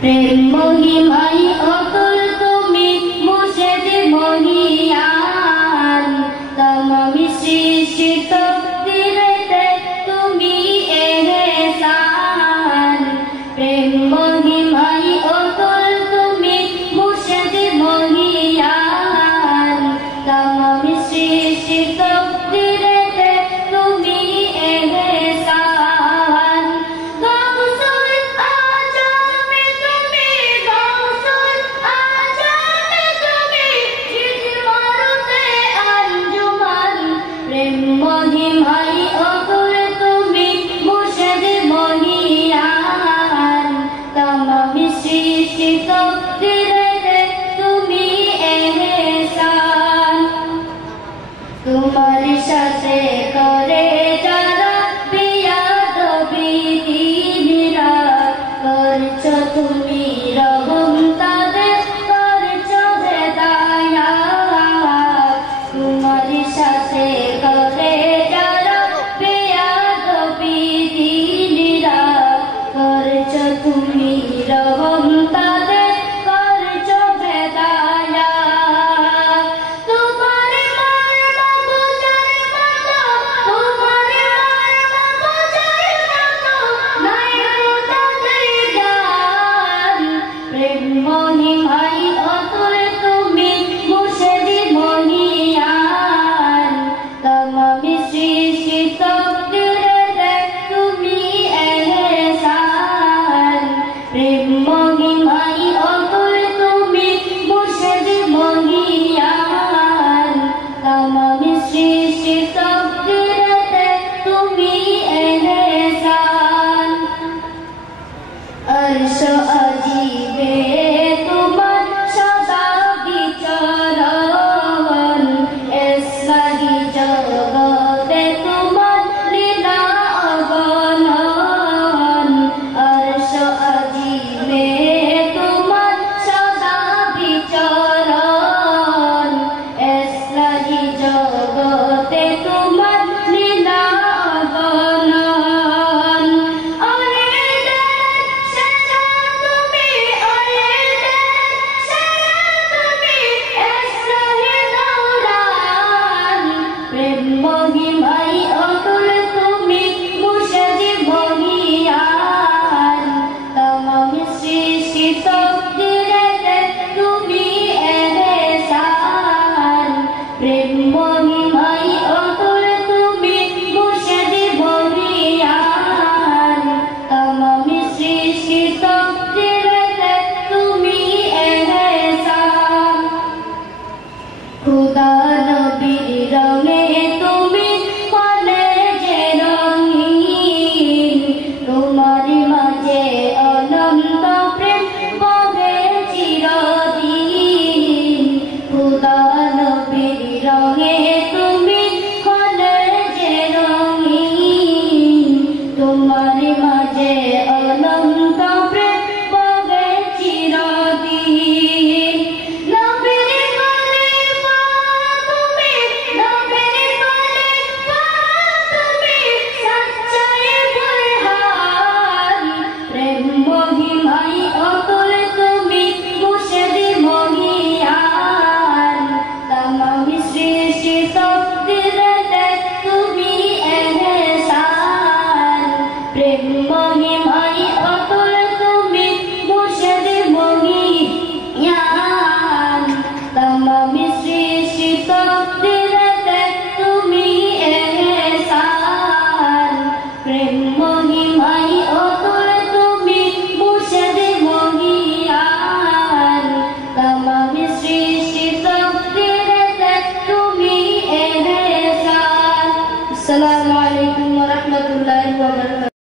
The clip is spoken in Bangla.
প্রেম মহিমাই অতুল তুমি মুর্শিদ মহিয়ান তমামি সৃষ্টি তকদিরেতে তুমি এহসান প্রেম মহিমাই অতুল তুমি মুর্শিদ মহিয়ান তমামি সৃষ্টি তকদিরেতে তুমি এহসান গাউসুল আজমে তুমি গাউসুল আজমে তুমি জিজমারুতে আঞ্জুমান প্রেম মহিমাই অতুল তুমি মুর্শিদ মহিয়ান তমামি সৃষ্টি তকদিরেতে তুমি এহসান তোমার সাথে করে যারা বিয়াদবি দিনরা করছো তুমি রহম তাদের করছো হেদায়াত তোমার সাথে করে যারা বিয়াদবি দিনরা করছো তুমি রহম তাদের করছো হেদায়াত তোমার মর্ম বুঝার মতো তোমার মর্ম বুঝার মতো নাই তাদের জ্ঞান প্রেম মহিমাই অতুল তুমি মুর্শিদ মহিয়ান তমামি সৃষ্টি তকদিরেতে তুমি এহসান প্রেম মহিমাই অতুল তুমি মুর্শিদ মহিয়ান তমামি সৃষ্টি তকদিরেতে তুমি এহসান अर्श अजीबे तुम्हार सदा विचरण इस्लाही जगते तुम्हार लीला अगणन अर्श अजीबे तुम्हार सदा विचरण इस्लाही जगते तुम्हार लीला अगणन প্রেম মহিমাই অতুল তুমি মুর্শিদ মহিয়ান তমামি সৃষ্টি তকদিরেতে তুমি এহসান প্রেম মহিমাই অতুল তুমি মুর্শিদ মহিয়ান তমামি সৃষ্টি তকদিরেতে তুমি এহসান খুদা নবীর রঙে তুমি কলেজে রঙিন তোমার মাঝে অনন্ত প্রেম বহে চিরদিন খুদা নবীর রঙে তুমি কলেজে রঙিন তোমার মাঝে অনন্ত প্রেম বহে চিরদিন নবীর খলিফা তুমি নবীর খলিফা তুমি সচ্চাই বুরহান প্রেম মহিমাই অতুল তুমি মুর্শিদ মহিয়ান তমামি সৃষ্টি